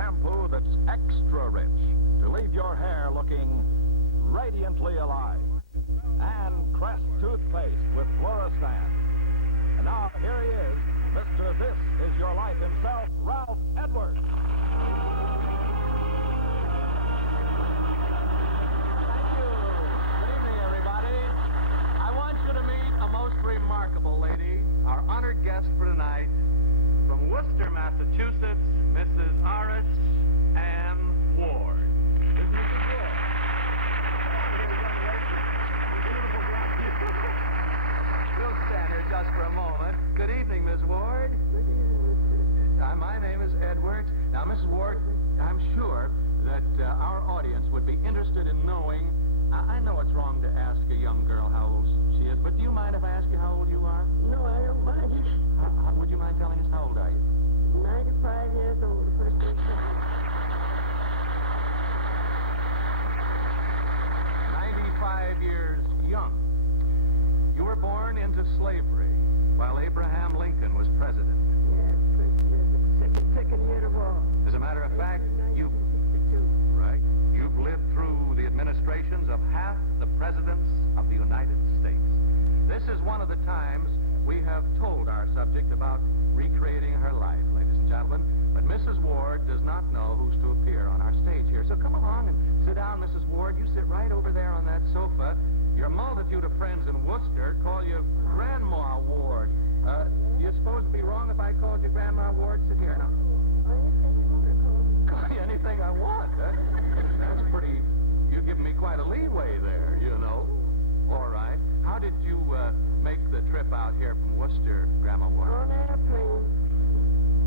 shampoo that's extra rich to leave your hair looking radiantly alive. And Crest toothpaste with Fluorostan. And now here he is, Mr. This Is Your Life himself, Ralph Edwards. Thank you. Good evening, everybody. I want you to meet a most remarkable lady, our honored guest for tonight, from Worcester, Massachusetts, Mrs. Iris Ann Ward. This is Mrs. Ward. We'll stand here just for a moment. Good evening, Miss Ward. Good evening, Mr. My name is Edwards. Now, Mrs. Ward, I'm sure that our audience would be interested in knowing. I know it's wrong to ask a young girl how old she is, but do you mind if I ask you how old you are? No, I don't mind it. Would you mind telling us how old are you? 95 years old, the first day. 95 years young. You were born into slavery while Abraham Lincoln was president. Yes, second year of war. As a matter of fact, you've 1962. right. You've lived through the administrations of half the presidents of the United States. This is one of the times we have told our subject about recreating her life, ladies and gentlemen. But Mrs. Ward does not know who's to appear on our stage here. So come along and sit down, Mrs. Ward. You sit right over there on that sofa. Your multitude of friends in Worcester call you Grandma Ward. Do you suppose it'd be wrong if I called you Grandma Ward? Sit here now. Anything you want to call me. Call me anything I want. That's pretty. You've given me quite a leeway there, you know. All right. How did you make the trip out here from Worcester, Grandma Ward? On an airplane.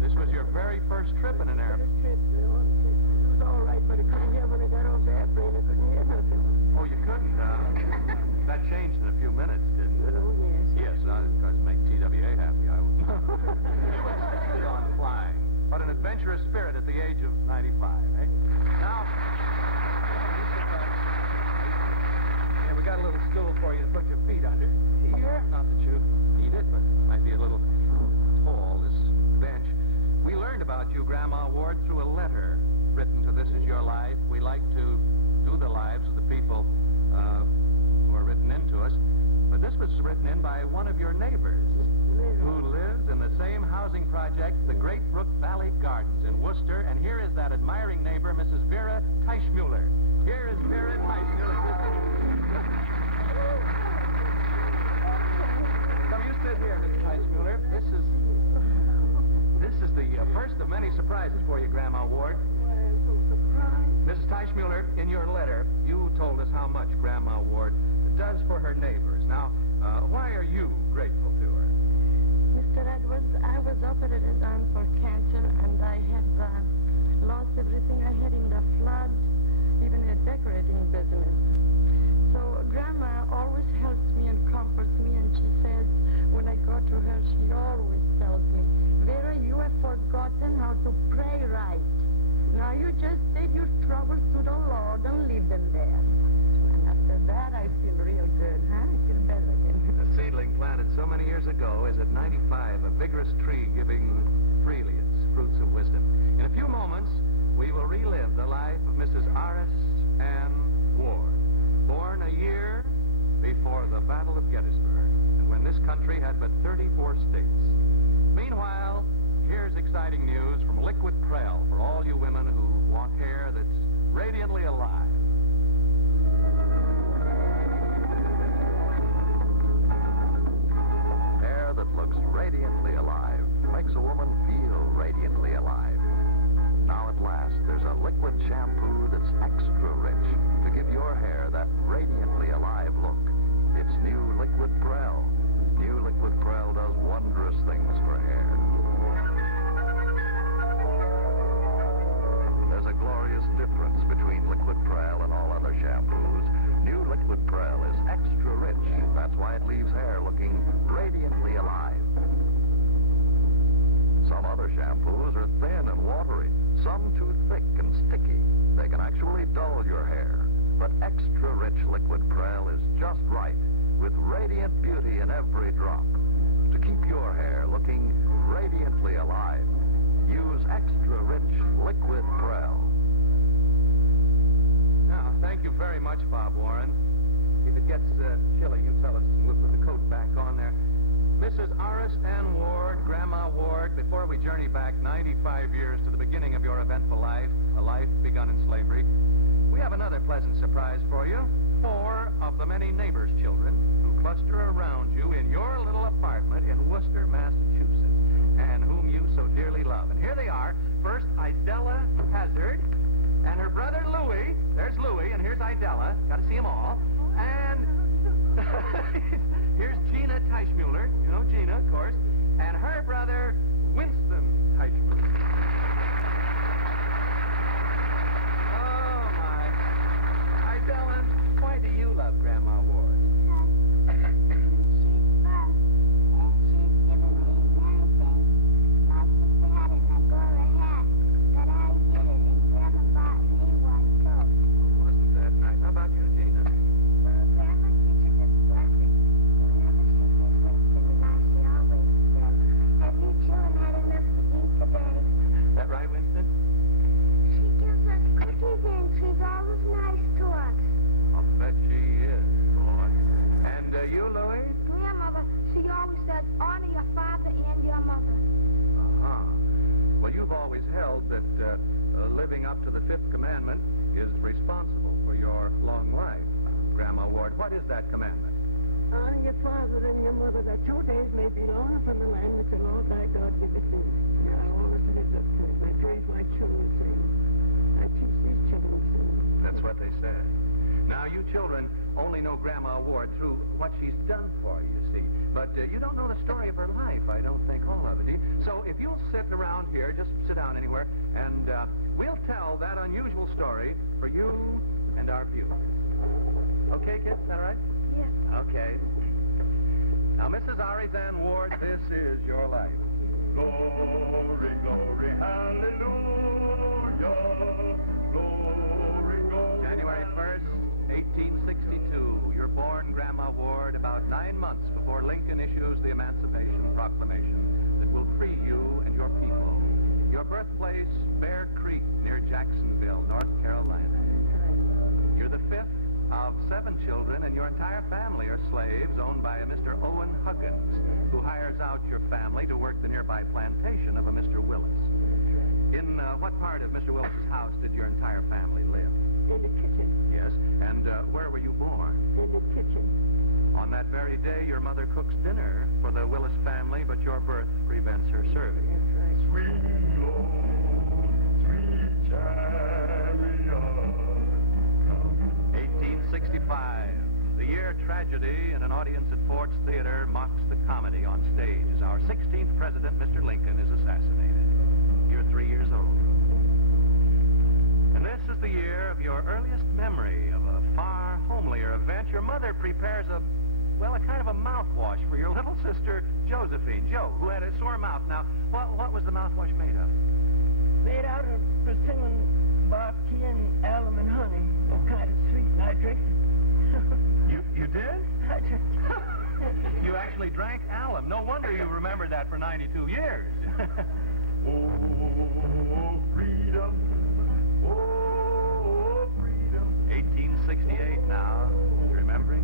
This was your very first trip in an airplane. First trip, you know. It was all right, but I couldn't hear when I got off the airplane. I couldn't hear nothing. Oh, you couldn't, huh? That changed in a few minutes, didn't it? Oh, yes. Yes, because make TWA happy. You insisted on flying, but an adventurous spirit at the age of 95, eh? Now, we got a little stool for you to put your feet under. Here, not that you need it, but it might be a little tall, this bench. We learned about you, Grandma Ward, through a letter written to This Is Your Life. We like to do the lives of the people who are written into us. But this was written in by one of your neighbors who lives in the same housing project, the Great Brook Valley Gardens in Worcester. And here is that admiring neighbor, Mrs. Vera Teichmuller. Here is Vera Teichmuller. Come, you sit here, Mrs. Teichmuller. This is the first of many surprises for you, Grandma Ward. Why, I'm so surprised. Mrs. Teichmuller, in your letter, you told us how much Grandma Ward does for her neighbors. Now, why are you grateful to her? Mr. Edwards, I was operated on for cancer, and I had lost everything I had in the flood, even a decorating business. So Grandma always helps me and comforts me, and she says, when I go to her, she always tells me, Vera, you have forgotten how to pray right. Now you just take your troubles to the Lord and leave them there. And after that, I feel real good, huh? I feel better again. A seedling planted so many years ago is at 95 a vigorous tree giving freely its fruits of wisdom. In a few moments, we will relive the life of Mrs. Iris Ann Ward, born a year before the Battle of Gettysburg, and when this country had but 34 states. Meanwhile, here's exciting news from Liquid Prel for all you women who want hair that's radiantly alive. Hair that looks radiantly alive makes a woman feel radiantly alive. Now at last, there's a liquid shampoo that's extra rich to give your hair that radiantly alive look. It's new Liquid Prel. New Liquid Prel does wondrous things for hair. There's a glorious difference between Liquid Prel and all other shampoos. New Liquid Prel is extra rich. That's why it leaves hair looking radiantly alive. Some other shampoos are thin and watery, some too thick and sticky. They can actually dull your hair. But extra rich Liquid Prel is just right, with radiant beauty in every drop. To keep your hair looking radiantly alive, use extra rich Liquid Prel. much, Bob Warren. If it gets chilly, you tell us, and we'll put the coat back on there. Mrs. Horace Ann Ward, Grandma Ward, before we journey back 95 years to the beginning of your eventful life, a life begun in slavery, we have another pleasant surprise for you. 4 of the many neighbors' children who cluster around you in your little apartment in Worcester, Massachusetts, and whom you so dearly love. And here they are. First, Idella Hazard, and her brother Louie. There's Louie, and here's Idella. Got to see them all. And here's Gina Teichmuller. You know Gina, of course. And her brother, Winston Teichmuller. Oh, my. Idella, why do you love Grandma Ward? She's fun, and she's given me many things. My sister had an Agora hat that I did it, and Grandma bought me one, too. Wasn't that nice? How about you, Gina? Well, Grandma teaches us blessings. Whenever she gives things to me now, she always says, have you children had enough to eat today? That right, Winston? She gives us cookies, and she's always nice to us. I'll bet she is, boy. And you, Louie? Grandmother, she always says, honor your father and your mother. Uh-huh. Well, you've always held that living up to the 5th commandment is responsible for your long life. Grandma Ward, what is that commandment? Honor your father and your mother, that your days may be long upon the land which the Lord thy God giveth thee. Now I always live up to it. I praise my children sing. I teach these children sing. That's what they said. Now, you children only know Grandma Ward through what she's done for you, see. But you don't know the story of her life, I don't think, all of it. So if you'll sit around here, just sit down anywhere, and we'll tell that unusual story for you and our viewers. Okay, kids? Is that all right? Yes. Okay. Now, Mrs. Arizan Ward, this is your life. Glory, glory, hallelujah. Glory, glory. January 1st, 1862. You're born, Grandma Ward, about 9 months before Lincoln issues the Emancipation Proclamation that will free you and your people. Your birthplace, Bear Creek, near Jacksonville, North Carolina. You're the 5th of 7 children, and your entire family are slaves owned by a Mr. Owen Huggins, who hires out your family to work the nearby plantation of a Mr. Willis. In what part of Mr. Willis's house did your entire family live? In the kitchen. Yes. And where were you born? In the kitchen. On that very day, your mother cooks dinner for the Willis family, but your birth prevents her serving. That's right. Sweet Lord, sweet chariot, come. 1865. The year tragedy in an audience at Ford's Theater mocks the comedy on stage as our 16th president, Mr. Lincoln, is assassinated. You're 3 years old. And this is the year of your earliest memory of a far homelier event. Your mother prepares a kind of a mouthwash for your little sister, Josephine, Joe, who had a sore mouth. Now, what was the mouthwash made of? Made out of persimmon bark tea and alum and honey. It's kind of sweet, and I drink it. You did? I drink it. You actually drank alum. No wonder you remembered that for 92 years. Oh, freedom, oh, freedom. 1868 now, remembering?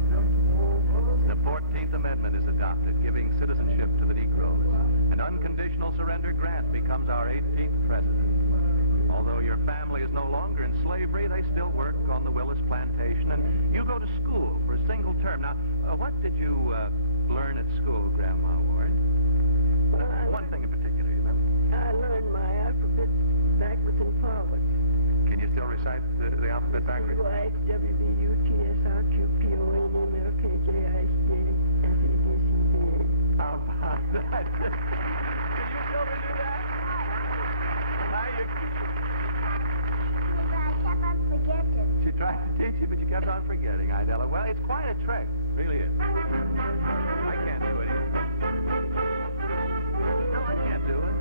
The 14th Amendment is adopted, giving citizenship to the Negroes. An unconditional surrender grant becomes our 18th president. Although your family is no longer in slavery, they still work on the Willis plantation, and you go to school for a single term. Now, what did you learn at school, Grandma Ward? Well, One thing in particular, you remember? I learned my alphabet backwards and forwards. Can you still recite the alphabet backwards? Y, W, B, U, T, S, R, Q, P, O, N, E, M, L, K, J, I, C, D, F, A, B, C, D, A. How about that? Can you children do that? I kept on forgetting. She tried to teach you, but you kept on forgetting, Idella. Well, it's quite a trick. Really is. I can't do it either. No, I can't do it.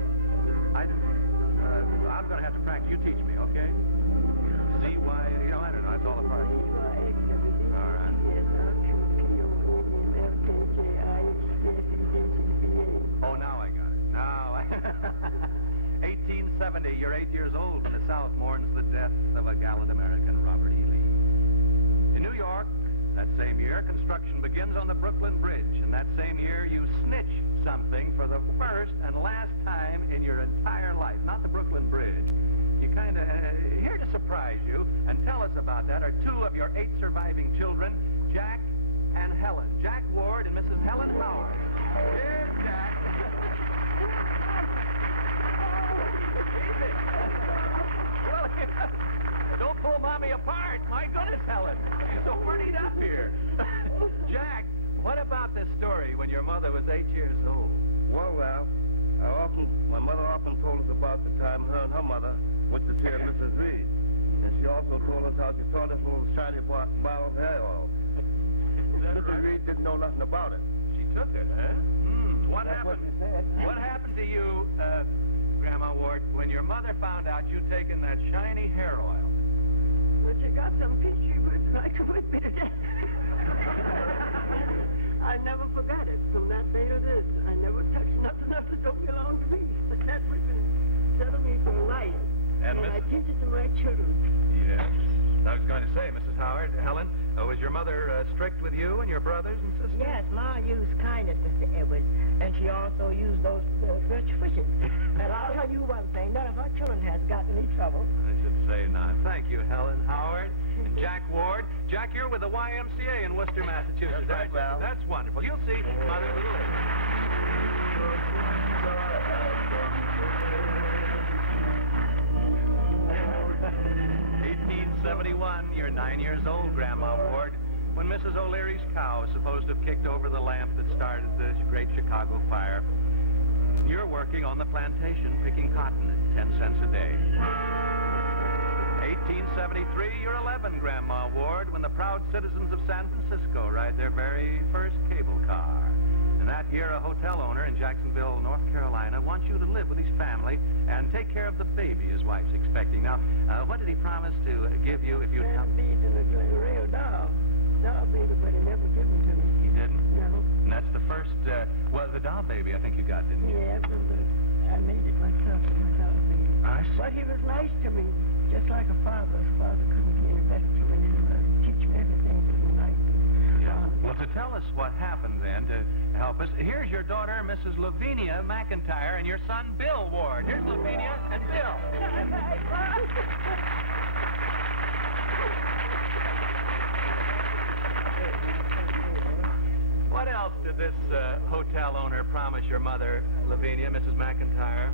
I'm going to have to practice. You teach me, okay? Z, Y, I don't know. It's all a part. Y, X, W, B, All right. T, S, R, Q, P, O, N, E, M, L, K, J, I, H, K, F, E, D, C, B, A. Oh, now I got it. Now. 1870, you're 8 years old when the South mourns the death of a gallant American, Robert E. Lee. In York. That same year, construction begins on the Brooklyn Bridge. And that same year, you snitch something for the first and last time in your entire life. Not the Brooklyn Bridge. You kind of... here to surprise you and tell us about that are two of your 8 surviving children, Jack and Helen. Jack Ward and Mrs. Helen Howard. Here's Jack. Don't pull Mommy apart. My goodness, Helen. You're so prettied up here. Jack, what about this story when your mother was 8 years old? Well, my mother often told us about the time her and her mother went to see Mrs. Reed. And she also told us how she saw this little shiny bottle of hair oil. Mrs. Reed didn't know nothing about it. She took it, huh? What That's happened? what she said. What happened to you, Grandma Ward, when your mother found out you'd taken that shiny hair oil? But you got some peachy with like with me to death. I never forgot it from that day to this. I never touched nothing else that don't belong to me. But that's what's been settled me for life. And I Miss- teach it to my children. Yes. I was going to say, Mrs. Howard, Helen, was your mother strict with you and your brothers and sisters? Yes, Ma used kindness, Mr. Edwards, and she also used those French fishes. And I'll tell you one thing, none of our children has gotten any trouble. I should say not. Thank you, Helen Howard and Jack Ward. Jack, you're with the YMCA in Worcester, Massachusetts. That's right, Val. That's wonderful. You'll see Mother a little later. 1871, you're 9 years old, Grandma Ward, when Mrs. O'Leary's cow is supposed to have kicked over the lamp that started the great Chicago fire. You're working on the plantation, picking cotton at 10 cents a day. 1873, you're 11, Grandma Ward, when the proud citizens of San Francisco ride their very first cable car. And that year, a hotel owner in Jacksonville, North Carolina, wants you to live with his family and take care of the baby his wife's expecting. Now, what did he promise to give you if you'd That come? beads in a real doll. Doll baby, but he never given to me. He didn't? No. And that's the first, the doll baby I think you got, didn't you? Yeah, but I made it myself, my doll baby. I see. But he was nice to me, just like a father. His father couldn't be any better to me. Teach me everything that he liked. Well, to tell us what happened then, to help us, here's your daughter, Mrs. Lavinia McIntyre, and your son, Bill Ward. Here's Lavinia and Bill. What else did this hotel owner promise your mother, Lavinia, Mrs. McIntyre?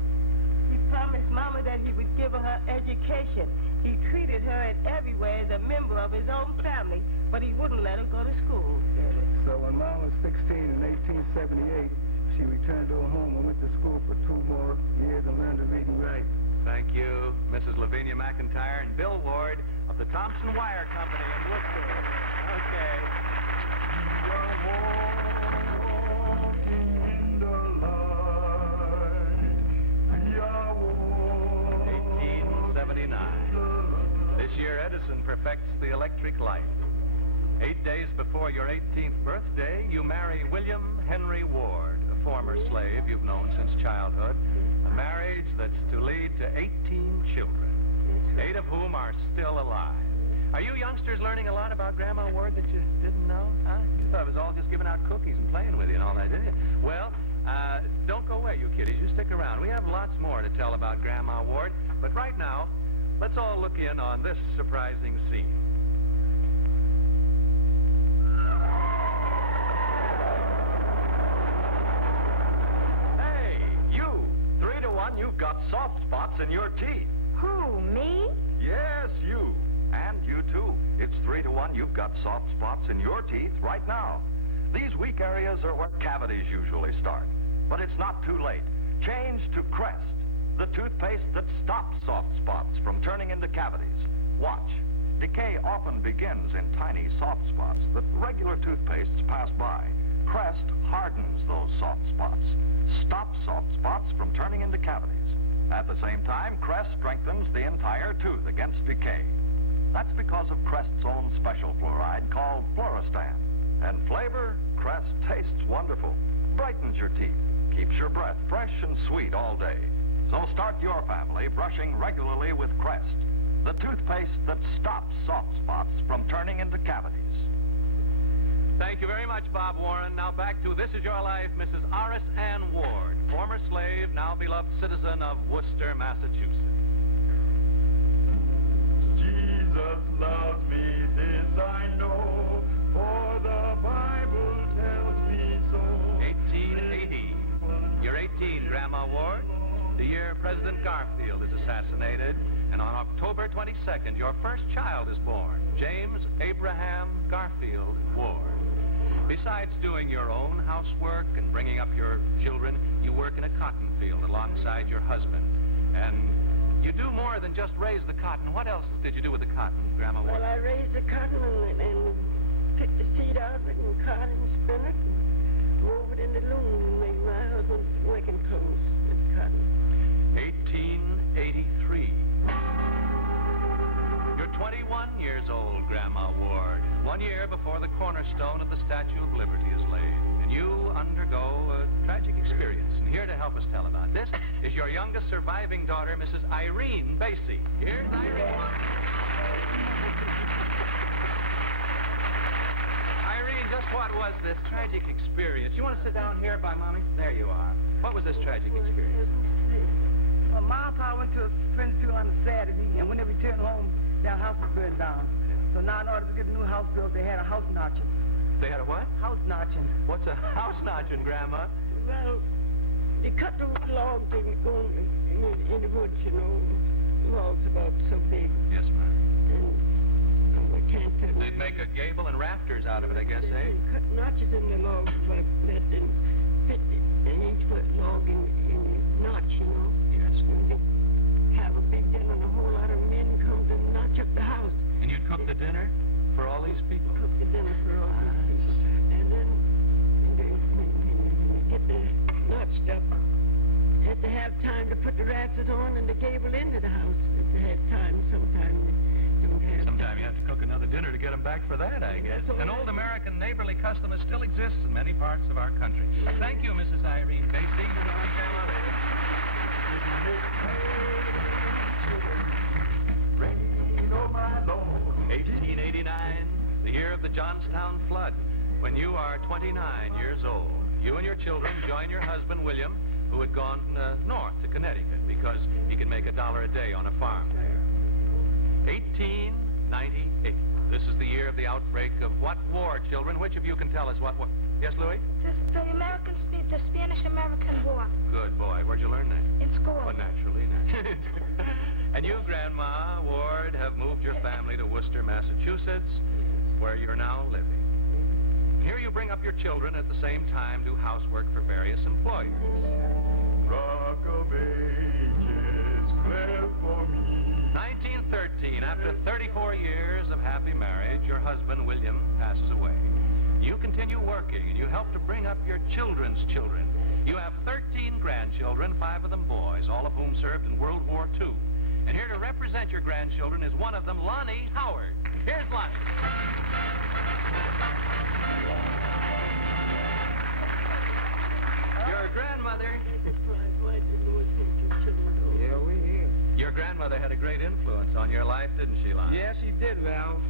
He promised Mama that he would give her education. He treated her in every way as a member of his own family, but he wouldn't let her go to school. So when Mom was 16 in 1878, she returned to her home and went to school for 2 more years and learned to read and write. Thank you, Mrs. Lavinia McIntyre and Bill Ward of the Thompson Wire Company in Worcester. Okay. Walking in the light. 1879. This year, Edison perfects the electric light. 8 days before your 18th birthday, you marry William Henry Ward, a former slave you've known since childhood. A marriage that's to lead to 18 children, 8 of whom are still alive. Are you youngsters learning a lot about Grandma Ward that you didn't know? Huh? You thought it was all just giving out cookies and playing with you and all that, didn't you? Well, don't go away, you kiddies. You stick around. We have lots more to tell about Grandma Ward. But right now, let's all look in on this surprising scene. Hey, you! 3 to 1, you've got soft spots in your teeth. Who, me? Yes, you. And you, too. It's 3 to 1. You've got soft spots in your teeth right now. These weak areas are where cavities usually start. But it's not too late. Change to Crest, the toothpaste that stops soft spots from turning into cavities. Watch. Decay often begins in tiny soft spots that regular toothpastes pass by. Crest hardens those soft spots, stops soft spots from turning into cavities. At the same time, Crest strengthens the entire tooth against decay. That's because of Crest's own special fluoride called Fluorostan. And flavor, Crest tastes wonderful, brightens your teeth, keeps your breath fresh and sweet all day. So start your family brushing regularly with Crest. the toothpaste that stops soft spots from turning into cavities. Thank you very much, Bob Warren. Now back to This Is Your Life, Mrs. Horace Ann Ward, former slave, now beloved citizen of Worcester, Massachusetts. Jesus loves me, this I know, for the Bible tells me so. 1880. You're 18, Grandma Ward. The year President Garfield is assassinated, and on October 22nd, your first child is born, James Abraham Garfield Ward. Besides doing your own housework and bringing up your children, you work in a cotton field alongside your husband. And you do more than just raise the cotton. What else did you do with the cotton, Grandma Ward? Well, I raised the cotton and picked the seed out of it and caught it and spin it and wove it in the loom and made my husband's working clothes with cotton. 1883. You're 21 years old, Grandma Ward. 1 year before the cornerstone of the Statue of Liberty is laid. And you undergo a tragic experience. And here to help us tell about this is your youngest surviving daughter, Mrs. Irene Basie. Here's Irene. Irene, just what was this tragic experience? You want to sit down here by Mommy? There you are. What was this tragic experience? Well, my pa went to a friend's funeral on a Saturday, and when they returned home, their house was burned down. So now in order to get a new house built, they had a house notching. They had a what? House notching. What's a house notching, Grandma? Well, they cut the logs and go in the woods, you know. Logs about so big. Yes, ma'am. And I can't tell you. They'd make a gable and rafters out of it, I guess, eh? They cut notches in the logs like that and fit an inch-foot log in notch, you know. Yes. And they have a big dinner and a whole lot of men come to notch up the house. And you'd cook the dinner for all these people? Cook the dinner for all these people. And then when you get the notched up, you have to have time to put the rafters on and the gable into the house. You have to have time. Sometimes you don't have Sometime you have to cook another dinner to get them back for that, I guess. An old American neighborly custom that still exists in many parts of our country. Thank you, Mrs. Irene Basie. Rain, oh my Lord. 1889, the year of the Johnstown flood, when you are 29 years old. You and your children join your husband, William, who had gone north to Connecticut because he could make $1 a day on a farm there. 1898. This is the year of the outbreak of what war, children? Which of you can tell us what war? Yes, Louis? The Spanish-American War Good boy. Where'd you learn that? in school. Well, naturally. And you, Grandma Ward, have moved your family to Worcester, Massachusetts, where you're now living. Here you bring up your children at the same time, do housework for various employers. Rock of Ages, clear for me. 1913, after 34 years of happy marriage, your husband, William, passes away. You continue working, and you help to bring up your children's children. You have 13 grandchildren, 5 of them boys, all of whom served in World War II. And here to represent your grandchildren is one of them, Lonnie Howard. Here's Lonnie. Your grandmother... Why did Louis take two children? Yeah, we here. Your grandmother had a great influence on your life, didn't she, Lonnie? Yeah, she did, Ralph.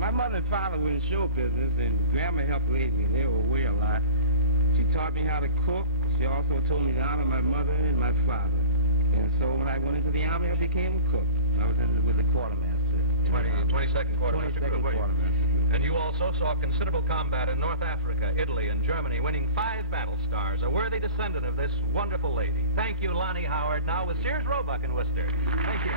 My mother and father were in show business, and Grandma helped raise me. They were away a lot. She taught me how to cook. She also told me to honor my mother and my father. And so when I went into the army, I became a cook. I was with the quartermaster. 22nd Quartermaster. 22nd Good, were you? quartermaster. And you also saw considerable combat in North Africa, Italy, and Germany, winning 5 battle stars, a worthy descendant of this wonderful lady. Thank you, Lonnie Howard. Now with Sears Roebuck in Worcester. Thank you.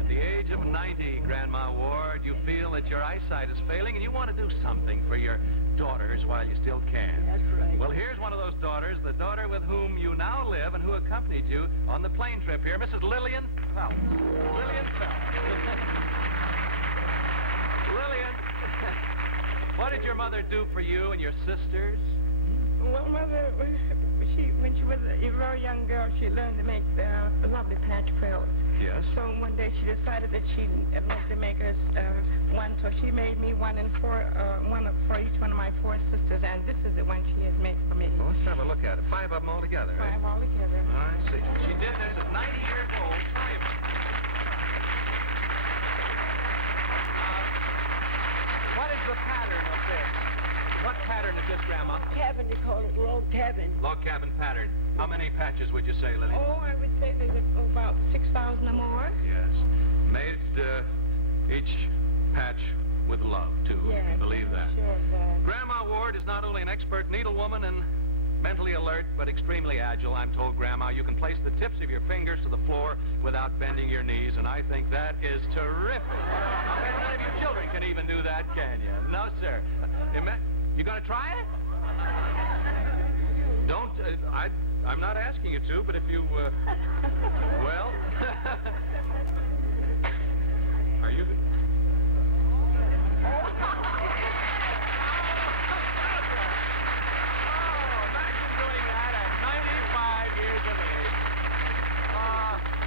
At the age of 90, Grandma Ward, you feel that your eyesight is failing and you want to do something for your daughters while you still can. That's right. Well, here's one of those daughters, the daughter with whom you now live and who accompanied you on the plane trip here, Mrs. Lillian Phelps. Lillian Phelps. Lillian, what did your mother do for you and your sisters? Well, Mother, when she was a very young girl, she learned to make lovely patch quilts. Yes. So one day she decided that she'd love to make us one, so she made me one one for each one of my 4 sisters, and this is the one she has made for me. Well, let's have a look at it. 5 of them all together, eh? 5 all together. I see. She did this at 90 years old. 5 of them. What is the pattern of this? What pattern is this, Grandma? Cabin, they call it log cabin. Log cabin pattern. How many patches would you say, Lily? Oh, I would say there's about 6,000 or more. Yes. Made each patch with love, too. Yes. If you believe that. Sure of that. Grandma Ward is not only an expert needlewoman and mentally alert, but extremely agile. I'm told, Grandma, you can place the tips of your fingers to the floor without bending your knees, and I think that is terrific. I bet none of you children can even do that, can you? No, sir. You gonna try it? Don't, I'm not asking you to, but if you, well, are you...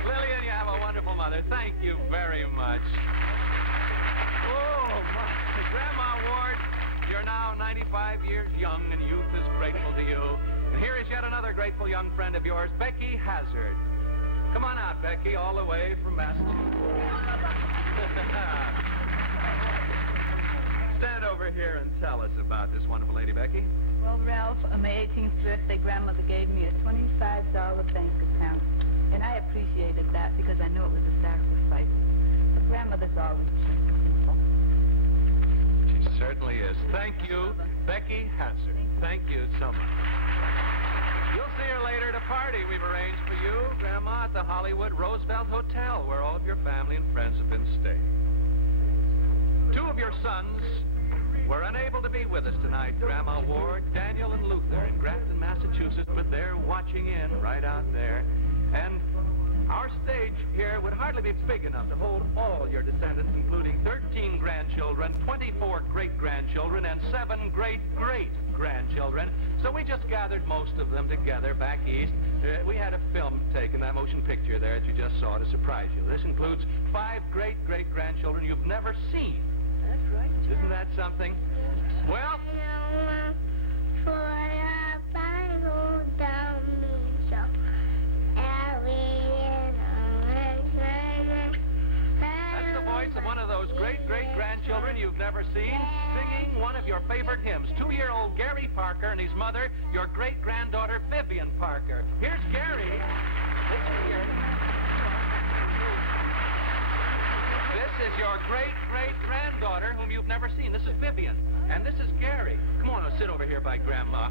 Lillian, you have a wonderful mother. Thank you very much. Oh, my. Grandma Ward, you're now 95 years young, and youth is grateful to you. And here is yet another grateful young friend of yours, Becky Hazard. Come on out, Becky, all the way from Massachusetts. Stand over here and tell us about this wonderful lady, Becky. Well, Ralph, on my 18th birthday, Grandmother gave me a $25 bank account. And I appreciated that because I knew it was a sacrifice. But Grandmother's always simple. She certainly is. Thank you, Becky Hazard. Thank you so much. You'll see her later at a party we've arranged for you, Grandma, at the Hollywood Roosevelt Hotel, where all of your family and friends have been staying. 2 of your sons were unable to be with us tonight, Grandma Ward, Daniel and Luther in Grafton, Massachusetts, but they're watching in right out there. And our stage here would hardly be big enough to hold all your descendants, including 13 grandchildren, 24 great-grandchildren, and 7 great-great-grandchildren. So we just gathered most of them together back east. We had a film taken, that motion picture there that you just saw, to surprise you. This includes 5 great-great-grandchildren you've never seen. That's right. Isn't that something? Well... That's the voice of one of those great-great-grandchildren you've never seen, singing one of your favorite hymns. 2-year-old Gary Parker and his mother, your great-granddaughter Vivian Parker. Here's Gary. Listen here. This is your great-great-granddaughter whom you've never seen. This is Vivian. And this is Gary. Come on, sit over here by Grandma.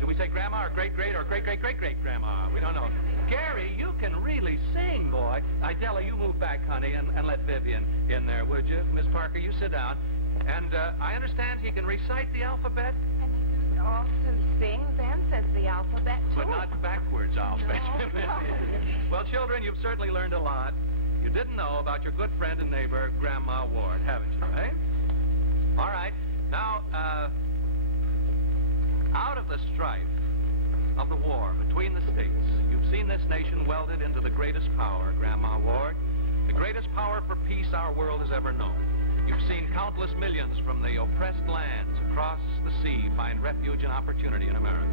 Do we say Grandma or great-great or great-great-great-great-grandma? We don't know. Gary, you can really sing, boy. Idella, you move back, honey, and let Vivian in there, would you? Miss Parker, you sit down. And I understand he can recite the alphabet? And he can also sing, then, says the alphabet, too. But not backwards, I'll bet you. Well, children, you've certainly learned a lot. You didn't know about your good friend and neighbor, Grandma Ward, haven't you, eh? All right. Now, out of the strife of the war between the states, you've seen this nation welded into the greatest power, Grandma Ward, the greatest power for peace our world has ever known. You've seen countless millions from the oppressed lands across the sea find refuge and opportunity in America.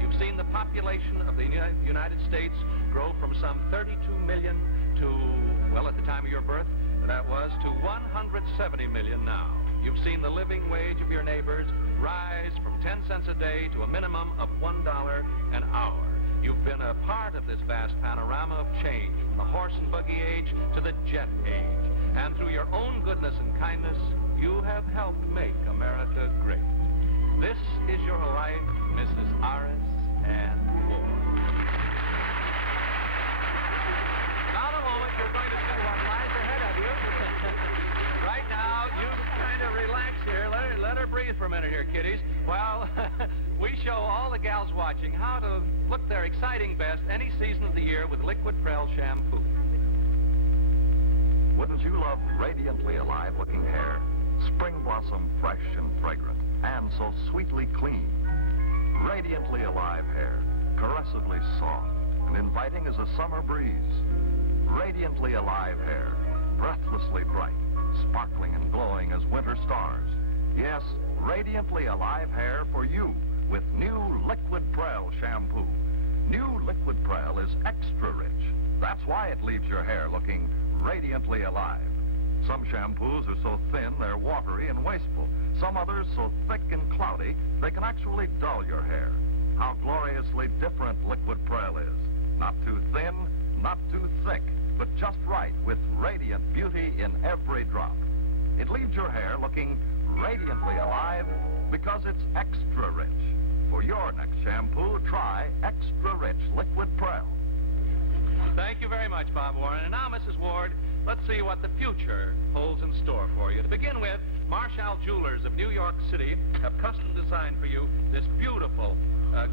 You've seen the population of the United States grow from some 32 million to, well, at the time of your birth, that was, to 170 million now. You've seen the living wage of your neighbors rise from 10 cents a day to a minimum of $1 an hour. You've been a part of this vast panorama of change, from the horse and buggy age to the jet age. And through your own goodness and kindness, you have helped make America great. This is your wife, Mrs. Iris Ann Ward. Now, in a moment, you're going to see what lies ahead of you. Right now, you kind of relax here. Let her breathe for a minute here, kiddies. While we show all the gals watching how to look their exciting best any season of the year with Liquid Prel shampoo. Wouldn't you love radiantly alive-looking hair? Spring blossom fresh and fragrant, and so sweetly clean. Radiantly alive hair, caressively soft and inviting as a summer breeze. Radiantly alive hair, breathlessly bright, sparkling and glowing as winter stars. Yes, radiantly alive hair for you with new Liquid Prel shampoo. New Liquid Prel is extra rich. That's why it leaves your hair looking radiantly alive. Some shampoos are so thin they're watery and wasteful. Some others so thick and cloudy they can actually dull your hair. How gloriously different Liquid Prel is. Not too thin, not too thick, but just right with radiant beauty in every drop. It leaves your hair looking radiantly alive because it's extra rich. For your next shampoo, try Extra Rich Liquid Prel. Thank you very much, Bob Warren. And now, Mrs. Ward, let's see what the future holds in store for you. To begin with, Marshall Jewelers of New York City have custom designed for you this beautiful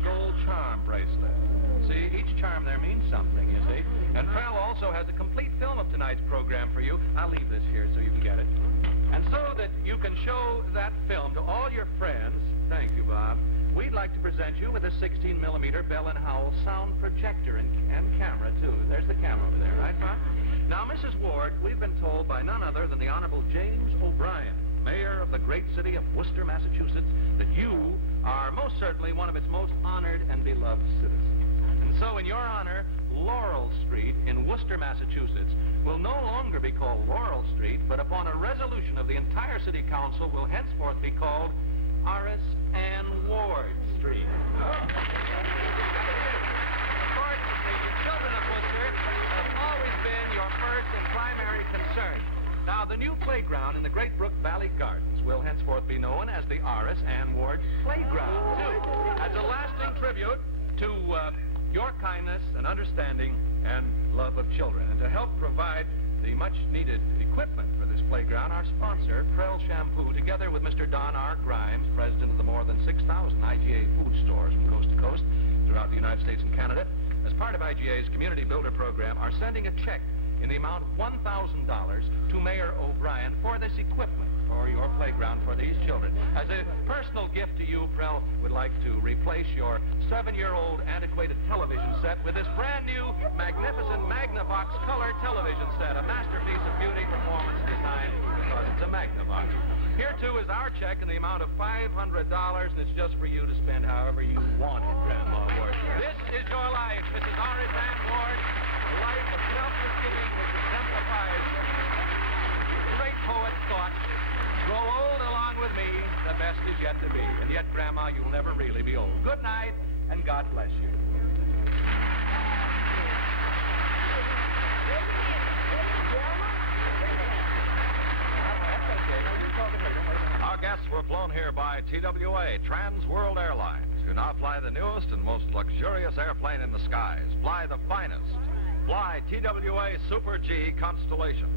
gold charm bracelet. See, each charm there means something, you see. And Prel also has a complete film of tonight's program for you. I'll leave this here so you can get it. And so that you can show that film to all your friends, thank you, Bob, we'd like to present you with a 16mm Bell & Howell sound projector and camera, too. There's the camera over there, right, Bob? Now, Mrs. Ward, we've been told by none other than the Honorable James O'Brien, mayor of the great city of Worcester, Massachusetts, that you are most certainly one of its most honored and beloved citizens. And so, in your honor, Laurel Street in Worcester, Massachusetts, will no longer be called Laurel Street, but upon a resolution of the entire city council, will henceforth be called Horace Ann Ward Street. Unfortunately, the children of Worcester have always been your first and primary concern. Now, the new playground in the Great Brook Valley Gardens will henceforth be known as the Horace Ann Ward Playground, too, as a lasting tribute to your kindness and understanding and love of children. And to help provide the much-needed equipment for this playground, our sponsor, Prel Shampoo, together with Mr. Don R. Grimes, president of the more than 6,000 IGA food stores from coast to coast throughout the United States and Canada, as part of IGA's Community Builder program, are sending a check in the amount of $1,000 to Mayor O'Brien for this equipment for your playground for these children. As a personal gift to you, Prel would like to replace your 7-year-old antiquated television set with this brand new, magnificent Magnavox color television set, a masterpiece of beauty, performance, design, because it's a Magnavox. Here, too, is our check in the amount of $500, and it's just for you to spend however you want it, Grandma Ward. This is your life, Mrs. Horace Ann Ward, a life of self-forgiving which exemplifies great poet's thought. Grow old along with me, the best is yet to be. And yet, Grandma, you'll never really be old. Good night, and God bless you. Our guests were flown here by TWA, Trans World Airlines, who now fly the newest and most luxurious airplane in the skies. Fly the finest. Fly TWA Super G Constellation.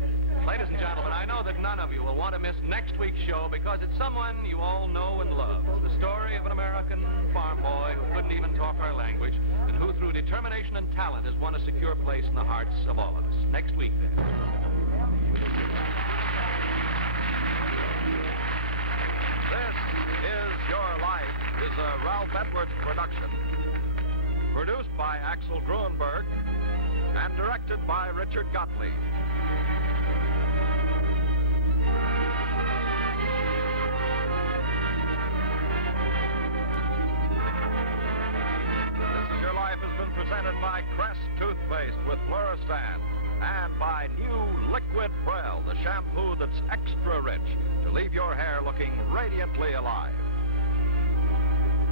Ladies and gentlemen, I know that none of you will want to miss next week's show because it's someone you all know and love. It's the story of an American farm boy who couldn't even talk our language and who, through determination and talent, has won a secure place in the hearts of all of us. Next week, then. This Is Your Life is a Ralph Edwards production. Produced by Axel Gruenberg and directed by Richard Gottlieb. This Is Your Life has been presented by Crest Toothpaste with Fluorestan and by new Liquid Prel, the shampoo that's extra rich to leave your hair looking radiantly alive.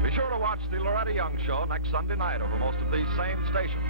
Be sure to watch the Loretta Young Show next Sunday night over most of these same stations.